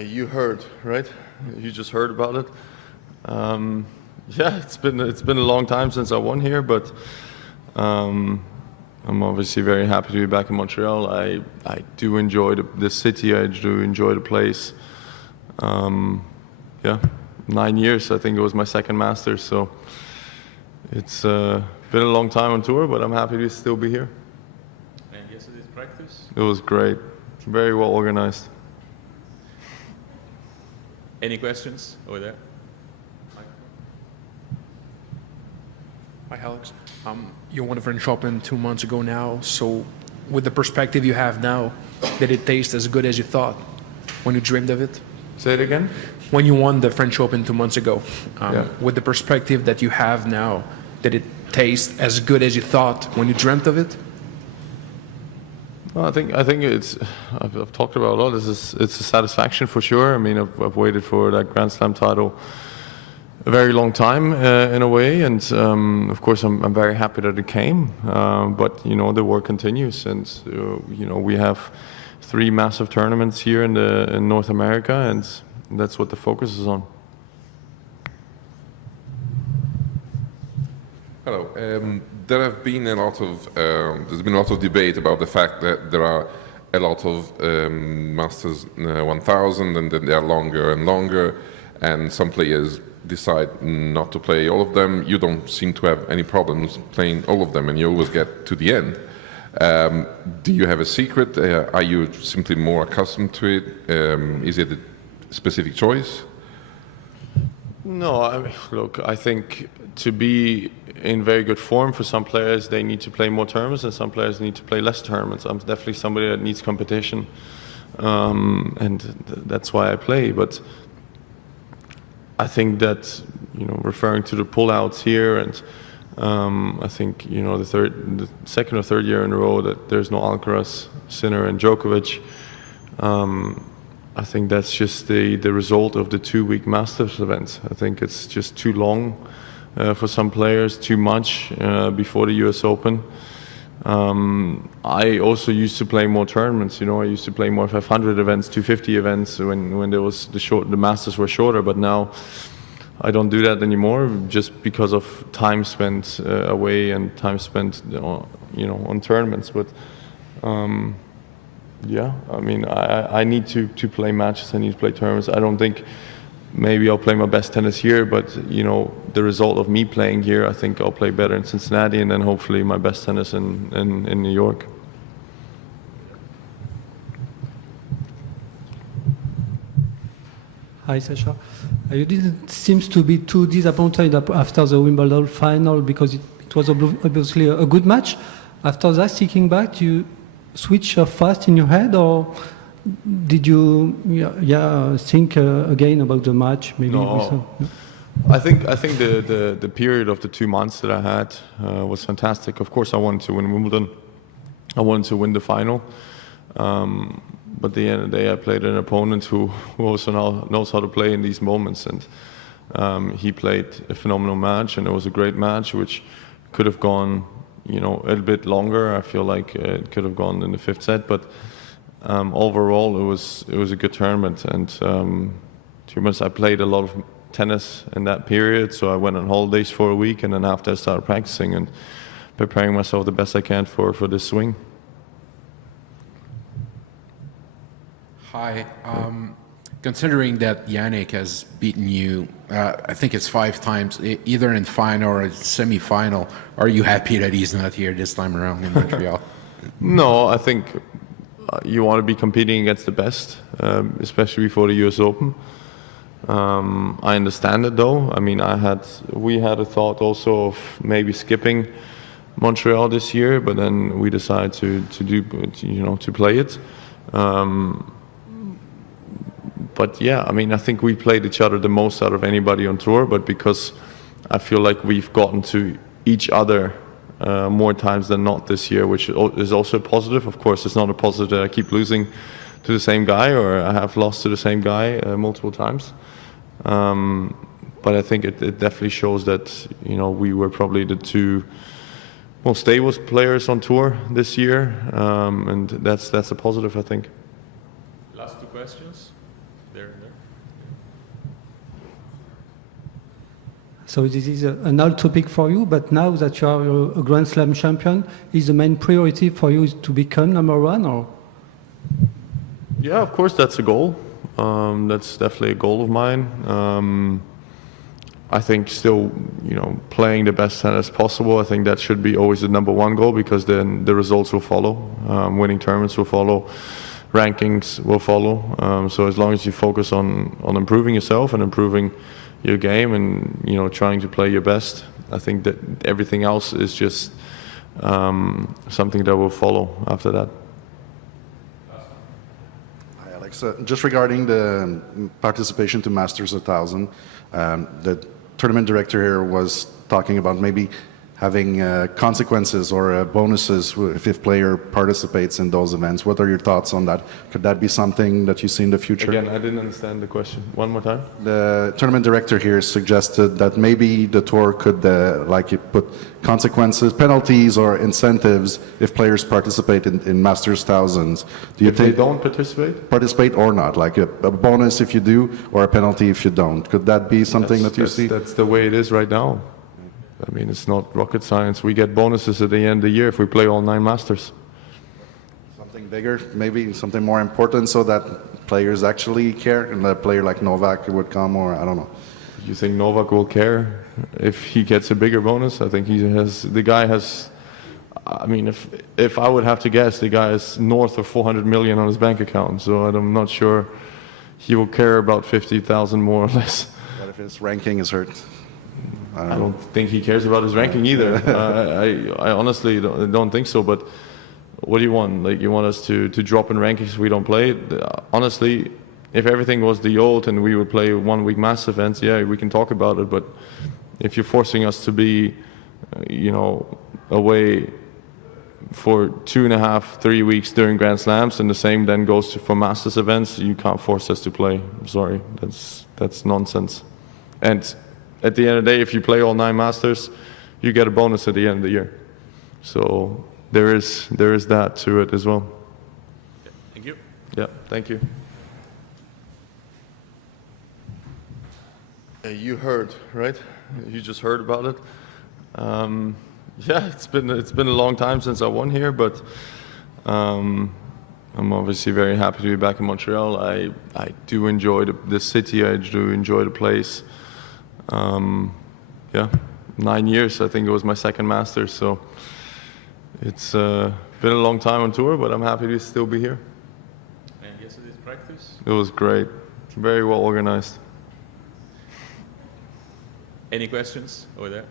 You heard, right? You just heard about it. Yeah, it's been a long time since I won here, but I'm obviously very happy to be back in Montreal. I do enjoy the city. I do enjoy the place. Yeah, 9 years. I think it was my second Masters, so it's been a long time on tour, but I'm happy to still be here. And yesterday's practice? It was great. Very well organized. Any questions over there? Hi, Alex. You won the French Open 2 months ago now. So, with the perspective you have now, did it taste as good as you thought when you dreamed of it? Say it again? When you won the French Open 2 months ago, Yeah. with the perspective that you have now, did it taste as good as you thought when you dreamt of it? Well, I think it's. I've talked about a lot. It's a satisfaction for sure. I mean, I've waited for that Grand Slam title a very long time in a way, and of course I'm very happy that it came. But you know, the work continues, and you know, we have 3 massive tournaments here in North America, and that's what the focus is on. Hello. There have been a lot of there's been a lot of debate about the fact that there are a lot of Masters 1000, and then they are longer and longer, and some players decide not to play all of them. You don't seem to have any problems playing all of them, and you always get to the end. Do you have a secret? Are you simply more accustomed to it? Is it a specific choice? No, I mean, look, I think to be in very good form, for some players they need to play more tournaments, and some players need to play less tournaments. I'm definitely somebody that needs competition, and that's why I play. But I think that, you know, referring to the pullouts here, and I think, you know, the second or third year in a row that there's no Alcaraz, Sinner, and Djokovic. I think that's just the result of the 2-week Masters events. I think it's just too long for some players, too much before the US Open. I also used to play more tournaments. You know, I used to play more 500 events, 250 events when there was the Masters were shorter. But now I don't do that anymore, just because of time spent away and time spent, you know, on tournaments. But yeah, I mean, I need to play matches. I need to play tournaments. I don't think maybe I'll play my best tennis here, but you know, the result of me playing here, I think I'll play better in Cincinnati, and then hopefully my best tennis in New York. Hi, Sasha. You didn't seem to be too disappointed after the Wimbledon final, because it was obviously a good match. After that, thinking back, you switch fast in your head, or did you think again about the match? Maybe. No. I think the period of the 2 months that I had was fantastic. Of course, I wanted to win Wimbledon. I wanted to win the final. But at the end of the day, I played an opponent who also knows how to play in these moments, and he played a phenomenal match, and it was a great match, which could have gone, you know, a little bit longer. I feel like it could have gone in the 5th set, but overall it was a good tournament. And to be honest, I played a lot of tennis in that period, so I went on holidays for a week, and then after I started practicing and preparing myself the best I can for this swing. Hi. Considering that Yannick has beaten you, I think it's 5 times, either in final or semi-final, are you happy that he's not here this time around in Montreal? No, I think you want to be competing against the best, especially before the US Open. I understand it though. I mean, we had a thought also of maybe skipping Montreal this year, but then we decided to play it. But yeah, I mean, I think we played each other the most out of anybody on tour, but because I feel like we've gotten to each other more times than not this year, which is also positive. Of course, it's not a positive that I keep losing to the same guy, or I have lost to the same guy multiple times. But I think it definitely shows that, you know, we were probably the 2 most stable players on tour this year, and that's a positive, I think. Last 2 questions. There. there. So this is an old topic for you, but now that you are a Grand Slam champion, is the main priority for you to become number one, or? Yeah, of course, that's a goal. That's definitely a goal of mine. I think still, playing the best tennis possible, I think that should be always the number one goal, because then the results will follow. Winning tournaments will follow. Rankings will follow. So as long as you focus on improving yourself and improving your game and, trying to play your best, I think that everything else is just something that will follow after that. Hi, Alex. Just regarding the participation to Masters 1000, the tournament director here was talking about maybe having consequences or bonuses if player participates in those events. What are your thoughts on that? Could that be something that you see in the future? Again, I didn't understand the question. One more time. The tournament director here suggested that maybe the tour could put consequences, penalties, or incentives if players participate in Masters thousands. Do you If they think don't participate? participate or not, like a bonus if you do or a penalty if you don't? Could that be something that you see? That's the way it is right now. I mean, it's not rocket science. We get bonuses at the end of the year if we play all 9 Masters. Something bigger, maybe something more important, so that players actually care, and a player like Novak would come, or I don't know. You think Novak will care if he gets a bigger bonus? I think the guy has. I mean, if I would have to guess, the guy is north of 400 million on his bank account. So I'm not sure he will care about 50,000 more or less. What if his ranking is hurt? I don't think he cares about his ranking either. I honestly don't think so. But what do you want? Like, you want us to drop in rankings if we don't play? Honestly, if everything was the old and we would play 1 week mass events, yeah, we can talk about it. But if you're forcing us to be, away for 2.5, 3 weeks during Grand Slams, and the same then goes for Masters events, you can't force us to play. I'm sorry, that's nonsense. And at the end of the day, if you play all 9 Masters, you get a bonus at the end of the year. So there is that to it as well. Thank you. Yeah, thank you. You heard, right? You just heard about it. Yeah, it's been a long time since I won here, but I'm obviously very happy to be back in Montreal. I do enjoy the city. I do enjoy the place. Yeah, 9 years. I think it was my second Masters, so it's been a long time on tour, but I'm happy to still be here. And yesterday's practice? It was great. Very well organized. Any questions over there?